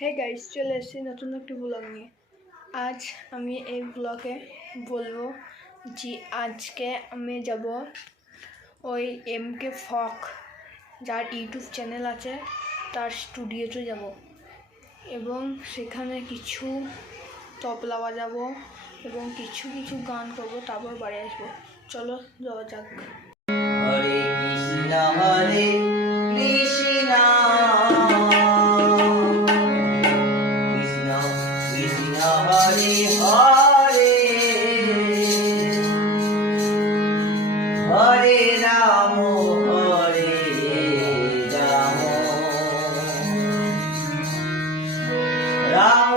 Hey guys, চলে এসেছি নতুন একটি ব্লগ নিয়ে। আজ আমি এই ব্লগে বলবো যে আজকে আমি যাব ওই এমকে ফক, যার ইউটিউব চ্যানেল আছে, তার স্টুডিওতে যাব এবং সেখানে কিছু তবলা বাজাবো এবং কিছু গান করবো, তারপর বাড়ি আসবো। চলো যাওয়া যাক। হরে কৃষ্ণ হরে কৃষ্ণ কৃষ্ণ কৃষ্ণ হরে হরে হরে রাম রাম